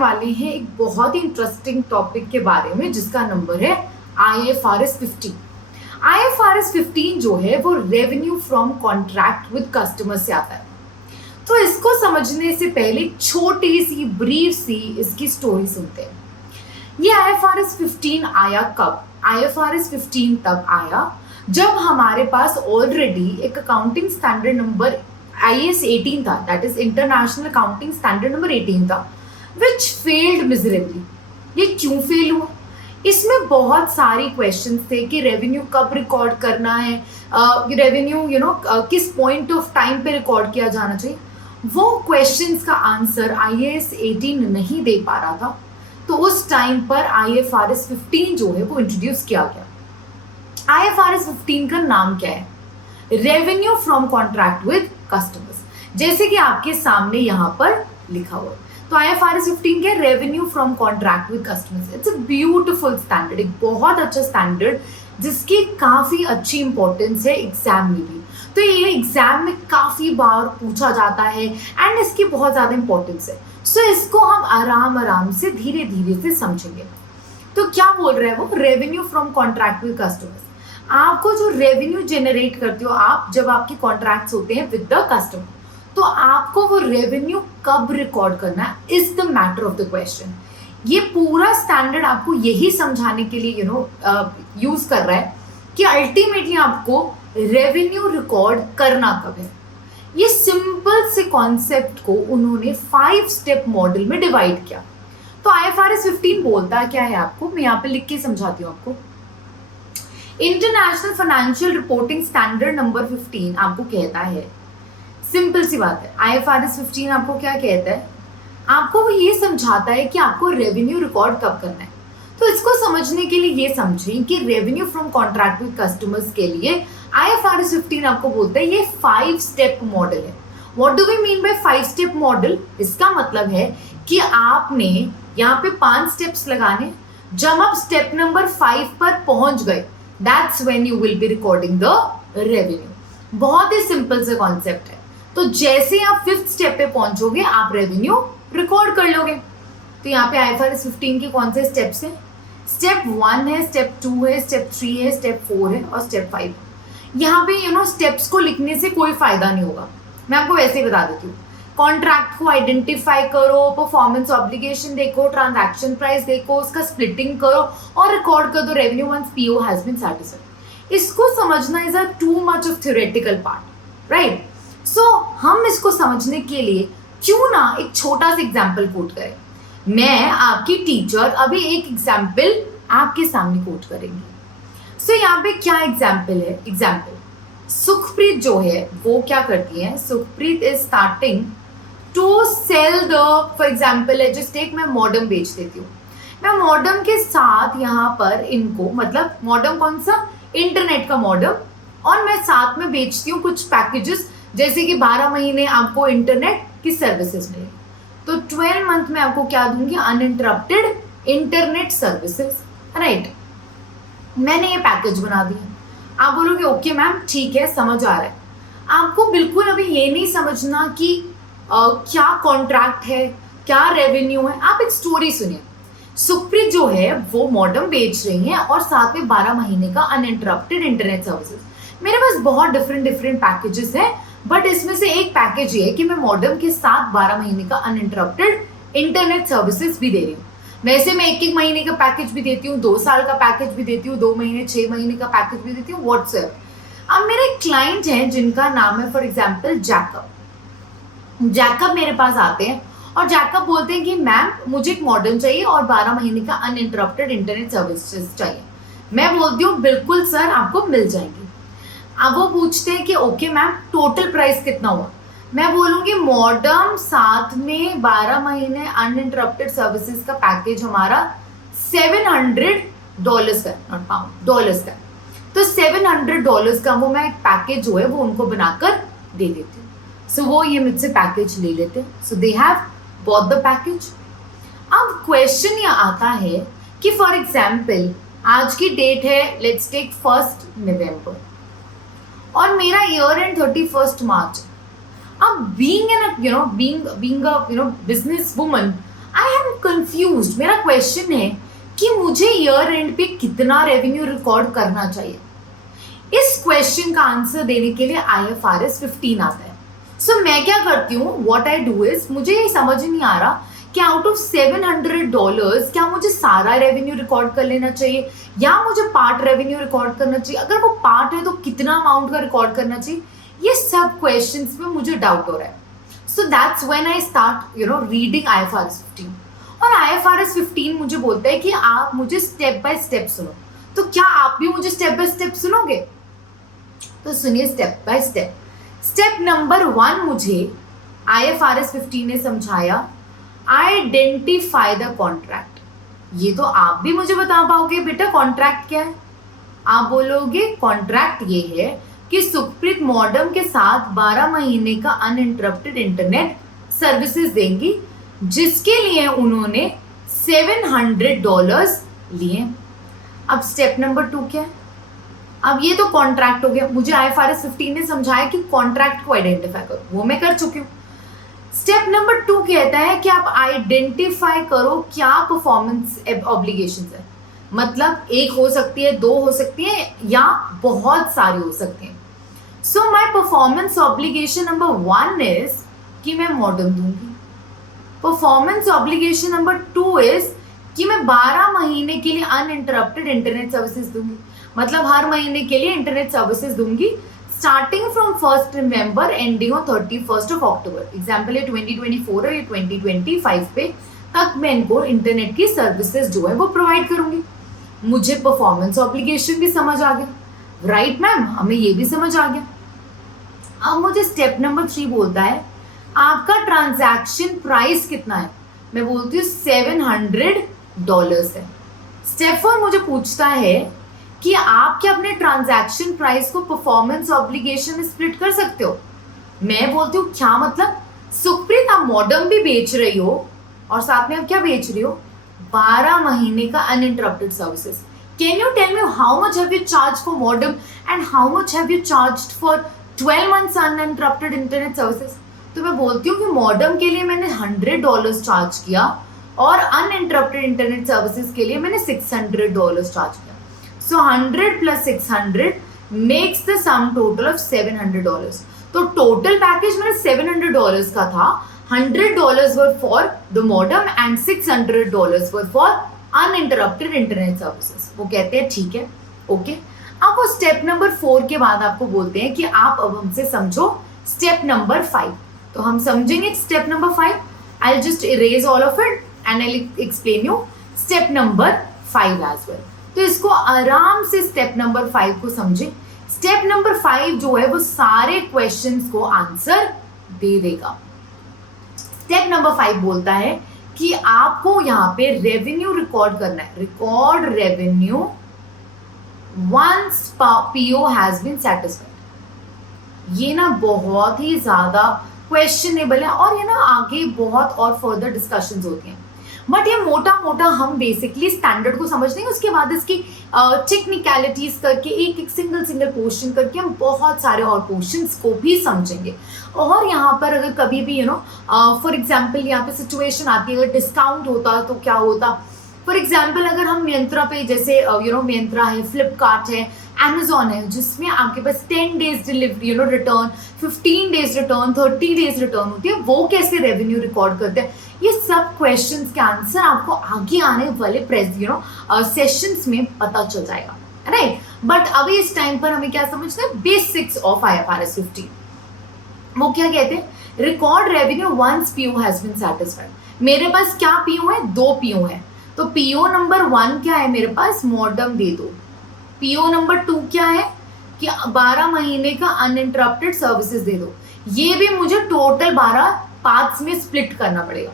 वाले हैं एक बहुत ही इंटरेस्टिंग टॉपिक के बारे में जिसका नंबर है IFRS 15। IFRS 15 जो है वो revenue from contract with customer से आता है। तो इसको समझने से पहले छोटी सी ब्रीफ सी इसकी स्टोरी सुनते हैं। ये IFRS 15 आया कब? IFRS 15 तब आया जब हमारे पास ऑलरेडी एक अकाउंटिंग स्टैंडर्ड नंबर IAS 18 था, that is international accounting standard number 18 था, विच फेल्ड मिजरेबली। ये क्यों फेल हुआ? इसमें बहुत सारी क्वेश्चंस थे कि रेवेन्यू कब रिकॉर्ड करना है, रेवेन्यू किस पॉइंट ऑफ टाइम पे रिकॉर्ड किया जाना चाहिए। वो क्वेश्चंस का आंसर IAS 18 नहीं दे पा रहा था, तो उस टाइम पर IFRS 15 जो है वो इंट्रोड्यूस किया गया। IFRS 15 का नाम क्या है? Revenue from contract with customers, जैसे कि आपके सामने यहाँ पर लिखा हुआ है। तो IFRS 15 क्या? Revenue from contract with customers. It's a beautiful standard, एक बहुत अच्छा स्टैंडर्ड जिसकी काफ़ी अच्छी इंपॉर्टेंस है एग्जाम में भी। तो ये एग्जाम में काफ़ी बार पूछा जाता है एंड इसकी बहुत ज़्यादा इंपॉर्टेंस है। सो इसको हम आराम से धीरे धीरे से समझेंगे। तो क्या बोल रहे हैं वो? Revenue from contract with customers. आपको जो रेवेन्यू जनरेट करते हो आप, जब आपके कॉन्ट्रैक्ट्स होते हैं विद द कस्टमर, तो आपको वो रेवेन्यू कब रिकॉर्ड करना है is the matter of the question. ये पूरा स्टैंडर्ड आपको यही समझाने के लिए यूज कर रहा है कि अल्टीमेटली आपको रेवेन्यू रिकॉर्ड करना कब है। ये सिंपल से कॉन्सेप्ट को उन्होंने 5 स्टेप मॉडल में डिवाइड किया। तो IFRS 15 बोलता क्या है आपको, मैं यहाँ पे लिख के समझाती हूँ आपको। International financial reporting standard number 15 आपको कहता है, सिंपल सी बात है, IFRS 15 आपको क्या कहता है? आपको वो ये समझाता है कि आपको रेवेन्यू रिकॉर्ड कब करना है। तो इसको समझने के लिए ये समझें कि revenue from contract with customers के लिए IFRS 15 आपको बोलता है ये 5 स्टेप मॉडल है। What do we mean by 5 step model? इसका मतलब है कि आपने यहाँ पे 5 स्टेप्स लगाने, जब आप स्टेप नंबर 5 पर पहुंच गए, that's when you will be recording the revenue. बहुत ही सिंपल से कॉन्सेप्ट है। तो जैसे आप 5th स्टेप पे पहुंचोगे आप रेवेन्यू रिकॉर्ड कर लोगे। तो यहाँ पे IFRS 15 के कौन से स्टेप्स हैं? स्टेप 1 है, स्टेप 2 है, स्टेप 3 है, स्टेप 4 है और स्टेप 5 है। यहाँ पे स्टेप्स को लिखने से कोई फायदा नहीं होगा, मैं आपको वैसे ही बता देती हूँ। कॉन्ट्रैक्ट को आइडेंटिफाई करो, परफॉर्मेंस ऑब्लिगेशन देखो, ट्रांजैक्शन प्राइस देखो, उसका स्प्लिटिंग करो और रिकॉर्ड कर दो revenue once PO has been satisfied. इसको समझना is a too much of theoretical part, right? So हम इसको समझने के लिए क्यों ना एक छोटा सा एग्जाम्पल कोट करें। मैं आपकी टीचर अभी एक एग्जाम्पल आपके सामने कोट करेंगी। सो यहाँ पे क्या एग्जाम्पल है? एग्जाम्पल सुखप्रीत जो है वो क्या करती है? Sukhpreet is starting to sell the, for example है जस्ट एक मैं मॉडम बेच देती हूँ। मैं मॉडम के साथ यहाँ पर इनको, मतलब मॉडम कौन सा? इंटरनेट का मॉडम, और मैं साथ में बेचती हूँ कुछ पैकेजेस, जैसे कि 12 महीने आपको इंटरनेट की सर्विसेज मिले, तो 12 मंथ में आपको क्या दूंगी? Uninterrupted internet services, right? मैंने ये पैकेज बना दिया। आप बोलोगे ओके मैम ठीक है, समझ आ रहा है। आपको बिल्कुल अभी ये नहीं समझना कि क्या कॉन्ट्रैक्ट है, क्या रेवेन्यू है। आप एक स्टोरी सुनिए। सुखप्रीत जो है वो मॉडम बेच रही हैं और साथ में 12 महीने का अनइंटरप्टेड इंटरनेट सर्विसेज। मेरे पास बहुत डिफरेंट पैकेजेस हैं, बट इसमें से एक पैकेज ये है कि मैं मॉडम के साथ 12 महीने का अनइंटरप्टेड इंटरनेट सर्विसेज भी दे रही हूँ। वैसे मैं 1-1 महीने का पैकेज भी देती हूँ, 2 साल का पैकेज भी देती हूँ, 2 महीने 6 महीने का पैकेज भी देती हूँ, व्हाट्सएप। अब मेरे क्लाइंट हैं जिनका नाम है फॉर एग्जाम्पल जैकब। जैकब मेरे पास आते हैं और जैकब बोलते हैं कि मैम मुझे एक मॉडर्न चाहिए और 12 महीने का अनइंटरप्टेड इंटरनेट सर्विसेज चाहिए। मैं बोलती हूँ बिल्कुल सर आपको मिल जाएंगी। अब वो पूछते हैं कि ओके मैम टोटल प्राइस कितना हुआ? मैं बोलूँगी मॉडर्न साथ में 12 महीने अनइंटरप्टेड सर्विसेज का पैकेज हमारा $700 का, नॉट पाउंड, डॉलर्स का। तो $700 का वो मैं एक पैकेज जो है वो उनको बनाकर दे देती हूँ। सो वो ये मुझसे पैकेज ले लेते हैं। So they have bought the package. अब क्वेश्चन ये आता है कि फॉर एग्जाम्पल आज की डेट है, लेट्स टेक 1 नवंबर और मेरा ईयर एंड 31 मार्च। अब being a business woman, I am confused, मेरा क्वेश्चन है कि मुझे ईयर एंड पे कितना रेवेन्यू रिकॉर्ड करना चाहिए। इस क्वेश्चन का आंसर देने के लिए IFRS 15 आता है। सो मैं क्या करती हूँ, व्हाट आई डू इज, मुझे ये समझ नहीं आ रहा कि आउट ऑफ $700 क्या मुझे सारा रेवेन्यू रिकॉर्ड कर लेना चाहिए या मुझे पार्ट रेवेन्यू रिकॉर्ड करना चाहिए, अगर वो पार्ट है तो कितना अमाउंट का रिकॉर्ड करना चाहिए, ये सब क्वेश्चंस में मुझे डाउट हो रहा है। So that's when I start reading IFRS 15। और IFRS 15 मुझे बोलता है कि आप मुझे स्टेप बाय स्टेप सुनो। तो क्या आप भी मुझे स्टेप बाय स्टेप सुनोगे? तो सुनिए step by step. Step number 1 मुझे IFRS 15 ने समझाया, आइडेंटिफाई द कॉन्ट्रैक्ट। ये तो आप भी मुझे बता पाओगे बेटा कॉन्ट्रैक्ट क्या है। आप बोलोगे कॉन्ट्रैक्ट ये है कि सुखप्रीत मॉडम के साथ 12 महीने का अनइंटरप्टेड इंटरनेट सर्विसेज देंगी, जिसके लिए उन्होंने $700 लिए। अब स्टेप नंबर 2 क्या है? अब ये तो कॉन्ट्रैक्ट हो गया, मुझे IFRS 15 ने समझाया कि कॉन्ट्रैक्ट को आइडेंटिफाई करो, वो मैं कर चुकी हूँ। स्टेप नंबर 2 कहता है कि आप आइडेंटिफाई करो क्या परफॉर्मेंस ऑब्लिगेशंस है। मतलब एक हो सकती है, 2 हो सकती है या बहुत सारी हो सकती हैं। So my performance obligation number 1 is कि मैं मॉडर्न दूंगी। परफॉर्मेंस ऑब्लिगेशन नंबर 2 इज कि मैं 12 महीने के लिए अनइंटरप्टेड इंटरनेट सर्विसेज दूंगी। मतलब हर महीने के लिए इंटरनेट सर्विसेज दूंगी, starting from 1 November ending on 31 October. Example है 2024 और 2025 पे तक मैं इनको इंटरनेट की सर्विसेज जो है वो प्रोवाइड करूंगी। मुझे परफॉर्मेंस ऑब्लिगेशन भी समझ आ गया, राइट मैम, हमें ये भी समझ आ गया। अब मुझे स्टेप नंबर 3 बोलता है आपका ट्रांजैक्शन प्राइस कितना है। मैं बोलती हूँ $700 है। स्टेप 4 मुझे पूछता है कि आप क्या अपने ट्रांजैक्शन प्राइस को परफॉर्मेंस ऑब्लिगेशन में स्प्लिट कर सकते हो। मैं बोलती हूँ क्या मतलब, सुखप्रीत आप मॉडर्न भी बेच रही हो और साथ में आप क्या बेच रही हो, 12 महीने का uninterrupted services. Can you tell me how much have you charge for modern and how much have you charged for 12 months uninterrupted internet services. तो मैं बोलती हूँ कि मॉडर्न के लिए मैंने $100 चार्ज किया और अनइंटरप्टेड इंटरनेट सर्विसेज के लिए मैंने $600 चार्ज किया। So 100 plus 600 makes the sum total of $700. तो टोटल पैकेज मेरा $700 का था, $100 were for the modem and $600 were for uninterrupted internet services। वो कहते हैं ठीक है, ओके। अब वो स्टेप नंबर 4 के बाद आपको बोलते हैं कि आप अब हमसे समझो स्टेप नंबर 5। तो हम समझेंगे step number 5। I'll just erase all of it and I'll explain you step number 5 as well। तो इसको आराम से स्टेप नंबर 5 को समझे। स्टेप नंबर 5 जो है वो सारे क्वेश्चंस को आंसर दे देगा। स्टेप नंबर 5 बोलता है कि आपको यहाँ पे रेवेन्यू रिकॉर्ड करना है। Record revenue once PO has been satisfied. ये ना बहुत ही ज्यादा क्वेश्चनेबल है और ये ना आगे बहुत और फर्दर डिस्कशंस होती हैं, बट ये मोटा मोटा हम बेसिकली स्टैंडर्ड को समझ लेंगे। उसके बाद इसकी टेक्निकलिटीज करके एक सिंगल पोर्शन करके हम बहुत सारे और पोर्शंस को भी समझेंगे। और यहाँ पर अगर कभी भी फॉर एग्जांपल यहाँ पे सिचुएशन आती है, अगर डिस्काउंट होता तो क्या होता। फॉर एग्जाम्पल अगर हम मिंत्रा पे जैसे मिंत्रा है, फ्लिपकार्ट है, अमेजोन है, जिसमें आपके पास 10 days delivery return, 15 days return, 30 days return होती है, वो कैसे रेवेन्यू रिकॉर्ड करते हैं, ये सब क्वेश्चंस के आंसर आपको आगे आने वाले सेशंस में पता चल जाएगा, राइट। बट अभी इस टाइम पर हमें क्या समझना है, बेसिक्स ऑफ IFRS 15। वो क्या कहते हैं, record revenue once PO has been satisfied. मेरे पास क्या PO है, 2 PO है। तो PO नंबर 1 क्या है मेरे पास, मॉडर्न दे दो। PO नंबर 2 क्या है कि 12 महीने का अनइंटरप्टेड सर्विसेज दे दो। ये भी मुझे टोटल 12 पार्ट्स में स्प्लिट करना पड़ेगा।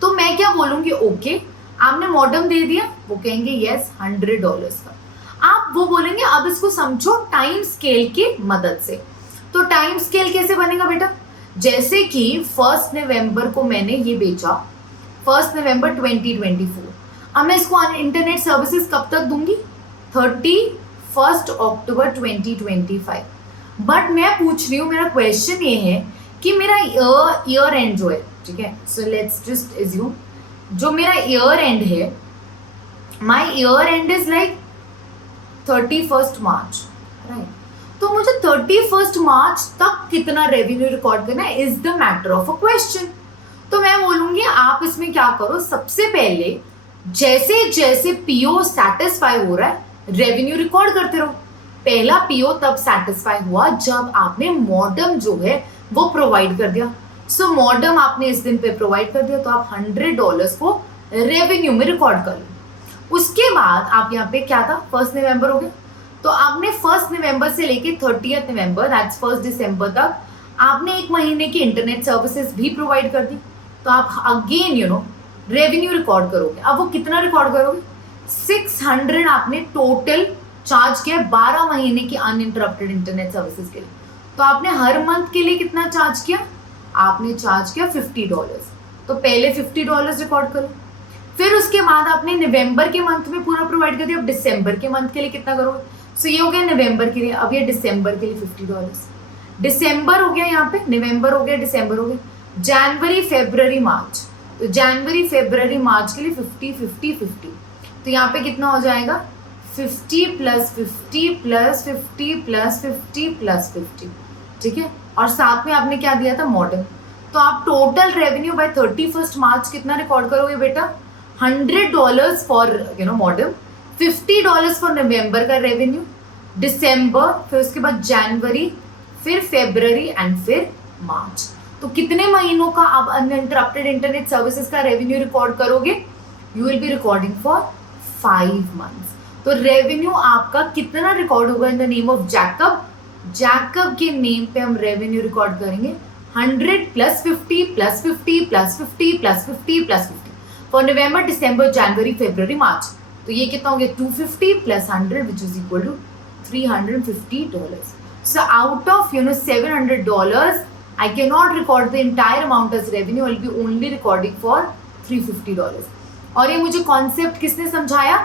तो मैं क्या बोलूंगी, ओके आपने मॉडर्न दे दिया, वो कहेंगे यस $100 का। आप वो बोलेंगे अब इसको समझो टाइम स्केल की मदद से। तो टाइम स्केल कैसे बनेगा बेटा, जैसे कि 1 नवंबर को मैंने ये बेचा, 1 नवंबर 2024। अब मैं इसको इंटरनेट सर्विसेज कब तक दूंगी, 31 अक्टूबर 2025। बट मैं पूछ रही हूँ, मेरा क्वेश्चन ये है कि मेरा ईयर एंड जो है, ठीक है, सो लेट्स जस्ट एज्यूम जो मेरा ईयर एंड है, my year end is like 31 March, right. तो मुझे 31 मार्च तक कितना रेवेन्यू रिकॉर्ड करना है is the matter of a question. तो मैं बोलूंगी आप इसमें क्या करो, सबसे पहले जैसे जैसे पीओ सेटिस्फाई हो रहा है रेवेन्यू रिकॉर्ड करते रहो। पहला पीओ तब सेटिस्फाई हुआ जब आपने मॉडम जो है वो प्रोवाइड कर दिया। सो मॉडम आपने इस दिन पे प्रोवाइड कर दिया, तो आप $100 को रेवेन्यू में रिकॉर्ड कर लो। उसके बाद आप यहाँ पे क्या था, 1 नवंबर हो गया, तो आपने 1 नवंबर से लेके 30 नवंबर दैट्स 1 दिसंबर तक आपने 1 महीने की इंटरनेट सर्विसेज भी प्रोवाइड कर दी। तो आप अगेन रेवेन्यू रिकॉर्ड करोगे। अब वो कितना रिकॉर्ड करोगे, 600 आपने टोटल चार्ज किया 12 महीने की अनइंटरप्टेड इंटरनेट सर्विसेज के लिए। तो आपने हर मंथ के लिए कितना चार्ज किया, आपने चार्ज किया $50। तो पहले $50 रिकॉर्ड करो, फिर उसके बाद आपने नवंबर के मंथ में पूरा प्रोवाइड कर दिया। अब दिसंबर के मंथ के लिए कितना करोगे, सो ये हो गया नवंबर के लिए, अब ये दिसंबर के लिए $50। दिसंबर हो गया, यहाँ पे नवंबर हो गया, दिसंबर हो गया, जनवरी फरवरी मार्च, तो जनवरी फरवरी मार्च के लिए 50 50 50। तो यहाँ पे कितना हो जाएगा 50 + 50 + 50 + 50 + 50, ठीक है। और साथ में आपने क्या दिया था, मॉडल। तो आप टोटल रेवेन्यू बाय 31 मार्च कितना रिकॉर्ड करोगे बेटा, $100 फॉर मॉडल, $50 फॉर नवंबर का रेवेन्यू, दिसंबर, फिर उसके बाद जनवरी, फिर फरवरी एंड फिर मार्च। तो कितने महीनों का आप अनइंटरप्टेड इंटरनेट सर्विसेज का रेवेन्यू रिकॉर्ड करोगे, you will be recording for 5 months. तो रेवेन्यू आपका कितना रिकॉर्ड होगा in the name of Jacob, Jacob के नेम पे हम रेवेन्यू रिकॉर्ड करेंगे 100 + 50 + 50 + 50 + 50 + 50 फॉर नवंबर, दिसंबर, जनवरी, फरवरी, मार्च। तो ये कितना हो गया 250 + 100 which is equal to $350। So out of $700, I cannot record the entire amount as revenue. I will be only recording for $350. और ये मुझे कॉन्सेप्ट किसने समझाया,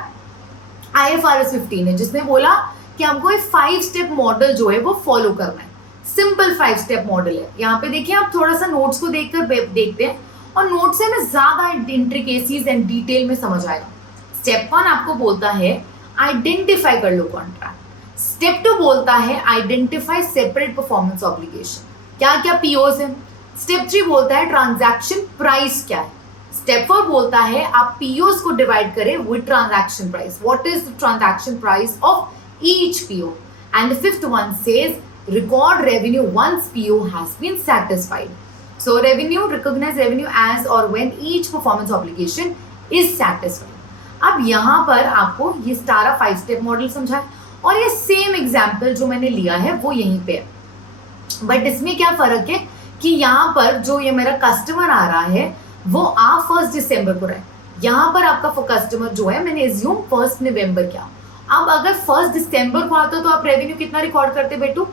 IFRS 15 है, जिसने बोला कि हमको एक 5 स्टेप मॉडल जो है वो फॉलो करना है। सिंपल 5 स्टेप मॉडल है। यहाँ पे देखिए, आप थोड़ा सा नोट्स को देखकर देखते हैं, और नोट से हमें ज्यादा इंट्रिकेसीज एंड डिटेल में समझ आएगा। स्टेप 1 आपको बोलता है आइडेंटिफाई कर लो कॉन्ट्रैक्ट। स्टेप 2 बोलता है आइडेंटिफाई सेपरेट परफॉर्मेंस ऑब्लिगेशन, क्या क्या पीओस है। स्टेप 3 बोलता है ट्रांजैक्शन प्राइस क्या है। स्टेप 4 बोलता है आप पीओस को डिवाइड करें with transaction price, what is the transaction price of each PO. And the fifth one says record revenue once PO has been satisfied. So revenue, recognize revenue as or when each performance obligation is satisfied. अब यहाँ पर आपको ये सारा 5 step model समझा है, और ये सेम एग्जाम्पल जो मैंने लिया है वो यहीं पे है, बट इसमें क्या फर्क है कि यहाँ पर जो ये मेरा कस्टमर आ रहा है वो आ 1 दिसंबर को रहा है, यहाँ पर आपका कस्टमर जो है मैंने एज्यूम 1 नवंबर क्या। अब अगर 1 दिसंबर को आता तो आप रेवेन्यू कितना रिकॉर्ड करते बेटू,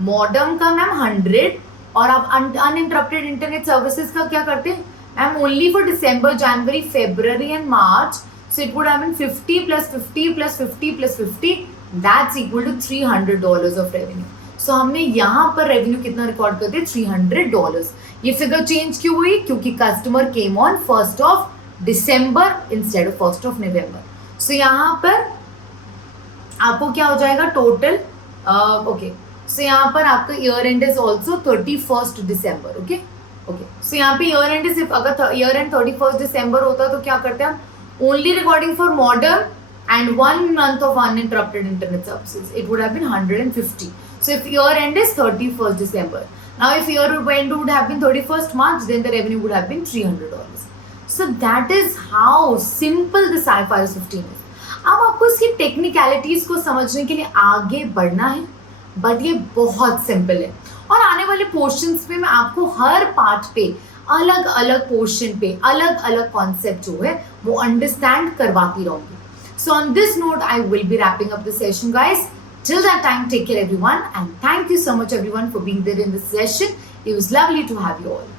मॉडर्न का मैम 100, और आप अनइंटरप्टेड इंटरनेट सर्विसेज का क्या करते हैं ma'am, only for December, January, February and March, so it would have been 50 + 50 + 50 + 50 that's equal to $300 of revenue. So हमने यहाँ पर रेवेन्यू कितना रिकॉर्ड कर दिया, $300। ये फिगर चेंज क्यों हुई, क्योंकि customer came on 1 December instead of 1 नवंबर। सो यहाँ पर आपको क्या हो जाएगा टोटल, ओके, सो यहाँ पर आपका year end is also 31 December, okay okay. So यहाँ पे ईयर एंड इज, अगर ईयर एंड 31 दिसंबर होता तो क्या करते हैं, only recording for modern and 1 month of uninterrupted internet services, it would have been 150. So if year end is 31st December, now if year end would have been 31st March, then the revenue would have been $300. So that is how simple this IFRS 15 is. अब आपको इसकी technicalities को समझने के लिए आगे बढ़ना है, बट ये बहुत सिंपल है, और आने वाले पोर्शंस में मैं आपको हर पार्ट पे अलग अलग पोर्शन पे अलग अलग कॉन्सेप्ट जो है वो अंडरस्टैंड करवाती रहूंगी। So on this note, I will be wrapping up the session, guys. Till that time, take care everyone, and thank you so much everyone for being there in this session. It was lovely to have you all.